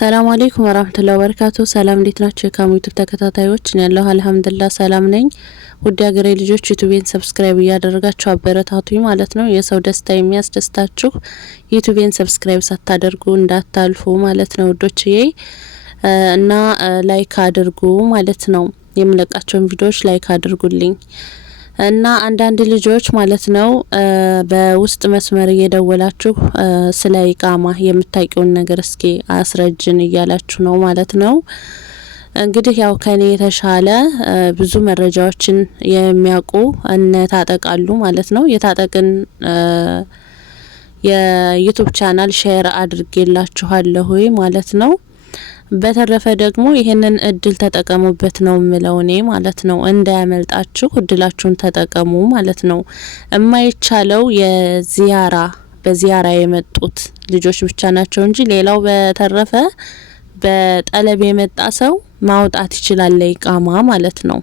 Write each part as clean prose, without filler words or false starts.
ሰላም አለይኩም ወራህመቱላሂ ወበረካቱ። ሰላም እንዴት ናችሁ? የዩቲዩብ ተከታታዮች እኔ ያለሁ አልহামዱሊላህ ሰላም ነኝ። ውድ ሀገሬ ልጆች ዩቲዩብን ሰብስክራይብ እያደረጋችሁ አበረታቱኝ ማለት ነው። የሰው ደስታ የሚያስደስታችሁ ዩቲዩብን ሰብስክራይብ ሳታደርጉ እንዳታልፉ ማለት ነው ውዶችዬ። እና ላይክ አድርጉ ማለት ነው። የምለቃቸውን ቪዲዮዎች ላይክ አድርጉልኝ። እና አንዳንድ ልጆች ማለት ነው በውስጥ መስመር እየደወላችሁ ስለ ኢቃማ የምታውቁን ነገር እስኪ አስረጅን እያላችሁ ነው ማለት ነው። እንግዲህ ያው ከኔ የተሻለ ብዙ መረጃዎችን የሚያውቁ እነ ታጠቃሉ ማለት ነው። የታጠቅን የዩቲዩብ ቻናል ሼር አድርጌላችኋለሁ ማለት ነው። በተረፈ ደግሞ ይሄንን እድል ተጠቀሙበት ነው ምለው እኔ ማለት ነው። እንዳያመልጣችሁ እድላችሁን ተጠቀሙ ማለት ነው። የማይቻለው በዚያራ የመጡት ልጆች ብቻ ናቸው እንጂ ሌላው በተረፈ በጠለብ የመጣ ሰው ማውጣት ይችላል ለኢቃማ ማለት ነው።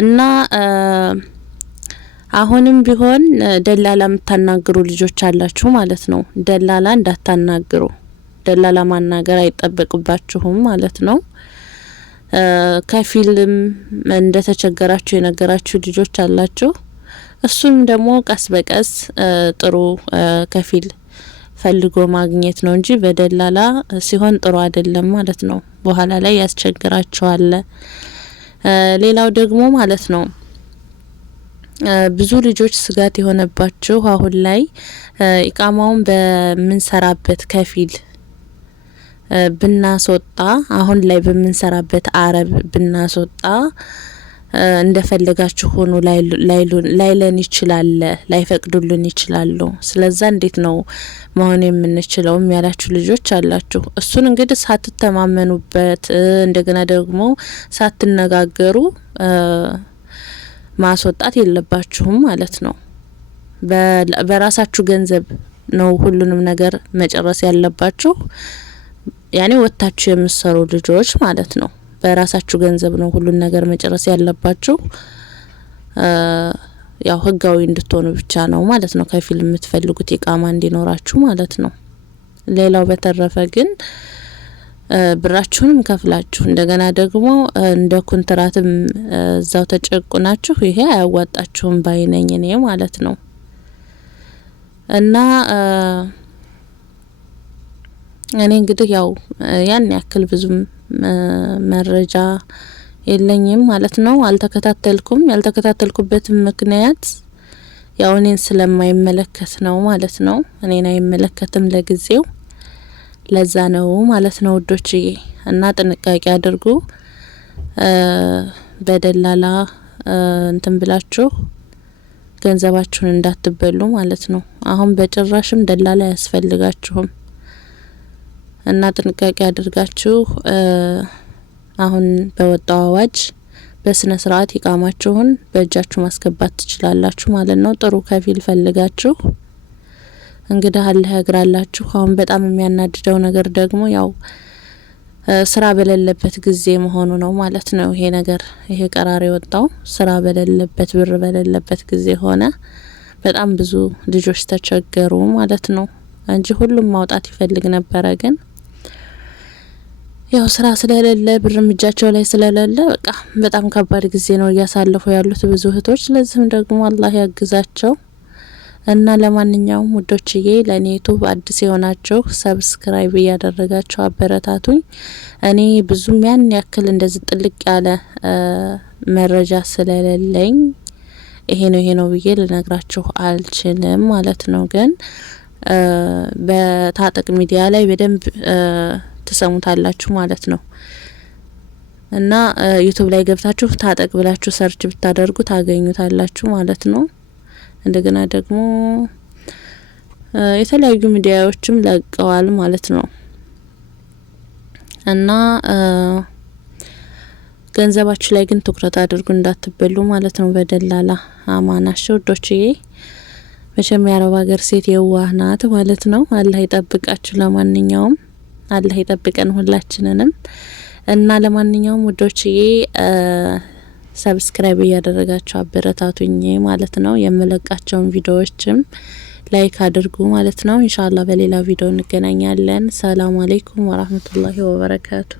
እና አሁንም ቢሆን ደላላ የምታናግሩ ልጆች አላችሁ ማለት ነው። ደላላ እንዳታናግሩ። ደላላ ማናገር አይጠበቅባችሁም ማለት ነው። ከፊልም እንደተቸገራችሁ የነገራችሁ ልጆች አላችሁ። እሱም ደግሞ ቀስ በቀስ ጥሩ ከፊል ፈልጎ ማግኘት ነው እንጂ በደላላ ሲሆን ጥሩ አይደለም ማለት ነው። በኋላ ላይ ያስቸግራችኋል። ሌላው ደግሞ ማለት ነው ብዙ ልጆች ስጋት የሆነባችሁ አሁን ላይ ኢቃማውን በምንሰራበት ከፊል ብናስወጣ አሁን ላይ በምንሰራበት አረብ ብናስወጣ እንደፈለጋችሁ ሆኖ ላይለን ይችላል፣ ላይፈቅዱልን ይችላሉ። ስለዛ እንዴት ነው መሆን የምንችለው ያላችሁ ልጆች አላችሁ። እሱን እንግዲህ ሳትተማመኑበት እንደገና ደግሞ ሳትነጋገሩ ማስወጣት የለባችሁም ማለት ነው። በራሳችሁ ገንዘብ ነው ሁሉንም ነገር መጨረስ ያለባችሁ። ያኔ ወጣችሁ የምትሰሩ ልጆች ማለት ነው። በራሳችሁ ገንዘብ ነው ሁሉን ነገር መጨረስ ያለባችሁ። ያው ህጋዊ እንድትሆኑ ብቻ ነው ማለት ነው። ከፊል የምትፈልጉት ኢቃማ እንዲኖራችሁ ማለት ነው። ሌላው በተረፈ ግን ብራችሁንም ከፍላችሁ እንደገና ደግሞ እንደ ኮንትራትም እዛው ተጨቁናችሁ ይሄ አያዋጣችሁም ባይነኝ እኔ ማለት ነው። እና እኔ እንግዲህ ያው ያን ያክል ብዙም መረጃ የለኝም ማለት ነው። አልተከታተልኩም። ያልተከታተልኩበትም ምክንያት ያው እኔን ስለማይመለከት ነው ማለት ነው። እኔን አይመለከትም ለጊዜው፣ ለዛ ነው ማለት ነው ውዶችዬ። እና ጥንቃቄ አድርጉ። በደላላ እንትን ብላችሁ ገንዘባችሁን እንዳትበሉ ማለት ነው። አሁን በጭራሽም ደላላ ያስፈልጋችሁም እና ጥንቃቄ አድርጋችሁ አሁን በወጣው አዋጅ በስነ ስርዓት ኢቃማችሁን በእጃችሁ ማስገባት ትችላላችሁ ማለት ነው። ጥሩ ከፊል ፈልጋችሁ እንግዲህ አላህ ያግራላችሁ። አሁን በጣም የሚያናድደው ነገር ደግሞ ያው ስራ በሌለበት ጊዜ መሆኑ ነው ማለት ነው። ይሄ ቀራር የወጣው ስራ በሌለበት ብር በሌለበት ጊዜ ሆነ። በጣም ብዙ ልጆች ተቸገሩ ማለት ነው እንጂ ሁሉም ማውጣት ይፈልግ ነበረ። ግን ያው ስራ ስለሌለ ብርም እጃቸው ላይ ስለሌለ በቃ በጣም ከባድ ጊዜ ነው እያሳለፉ ያሉት ብዙ እህቶች። ለዚህም ደግሞ አላህ ያግዛቸው። እና ለማንኛውም ውዶችዬ ለኔ ዩቲዩብ አዲስ የሆናችሁ ሰብስክራይብ እያደረጋችሁ አበረታቱኝ። እኔ ብዙም ያን ያክል እንደዚህ ጥልቅ ያለ መረጃ ስለሌለኝ ይሄ ነው ብዬ ልነግራችሁ አልችልም ማለት ነው። ግን በታጠቅ ሚዲያ ላይ በደንብ ትሰሙታላችሁ ማለት ነው። እና ዩቲዩብ ላይ ገብታችሁ ታጠቅ ብላችሁ ሰርች ብታደርጉ ታገኙታላችሁ ማለት ነው። እንደገና ደግሞ የተለያዩ ሚዲያዎችም ለቀዋል ማለት ነው። እና ገንዘባችሁ ላይ ግን ትኩረት አድርጉ እንዳትበሉ ማለት ነው በደላላ አማናችሁ ወዶችዬ። መቼም የአረብ ሀገር ሴት የዋህ ናት ማለት ነው። አላህ ይጠብቃችሁ። ለማንኛውም አላህ ይጠብቀን ሁላችንንም። እና ለማንኛውም ውዶችዬ ሰብስክራይብ እያደረጋችሁ አበረታቱኝ ማለት ነው። የምለቃቸውን ቪዲዮዎችም ላይክ አድርጉ ማለት ነው። ኢንሻአላህ በሌላ ቪዲዮ እንገናኛለን። ሰላም አለይኩም ወራህመቱላሂ ወበረካቱ።